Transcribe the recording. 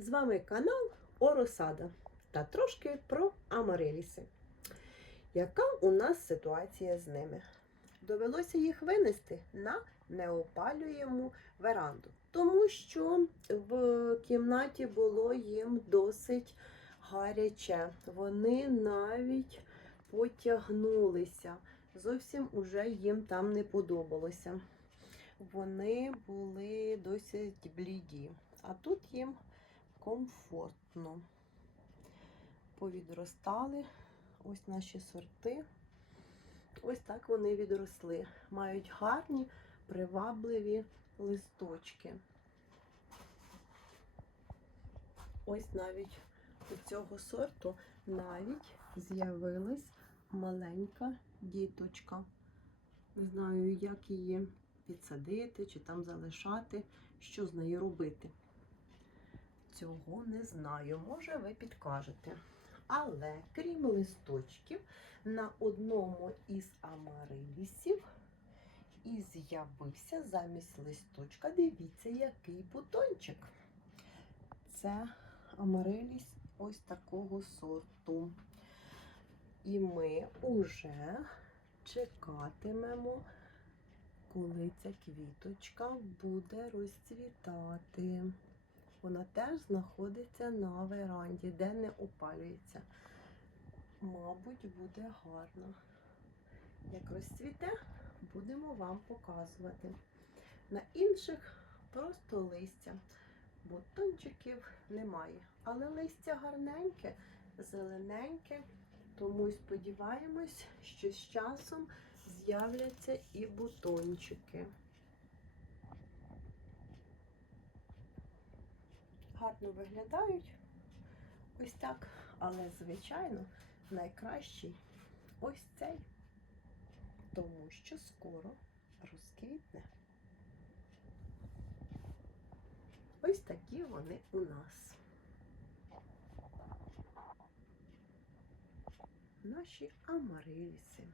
З вами канал Оросада та трошки про амареліси. Яка у нас ситуація з ними? Довелося їх винести на неопалюєму веранду, тому що в кімнаті було їм досить гаряче. Вони навіть потягнулися. Зовсім уже їм там не подобалося. Вони були досить бліді, а тут їм комфортно. Повідростали ось наші сорти. Ось так вони відросли. Мають гарні, привабливі листочки. Ось навіть у цього сорту навіть з'явилась маленька діточка. Не знаю, як її підсадити чи там залишати, що з нею робити. Цього не знаю, може ви підкажете. Але крім листочків, на одному із амарилісів і з'явився замість листочка. Дивіться, який бутончик. Це амариліс ось такого сорту. І ми уже чекатимемо, коли ця квіточка буде розцвітати. Вона теж знаходиться на веранді, де не опалюється. Мабуть, буде гарно. Як розцвіте, будемо вам показувати. На інших просто листя. Бутончиків немає. Але листя гарненьке, зелененьке. Тому сподіваємось, що з часом з'являться і бутончики. Гарно виглядають ось так, але, звичайно, найкращий ось цей, тому що скоро розквітне. Ось такі вони у нас. Наші амариліси.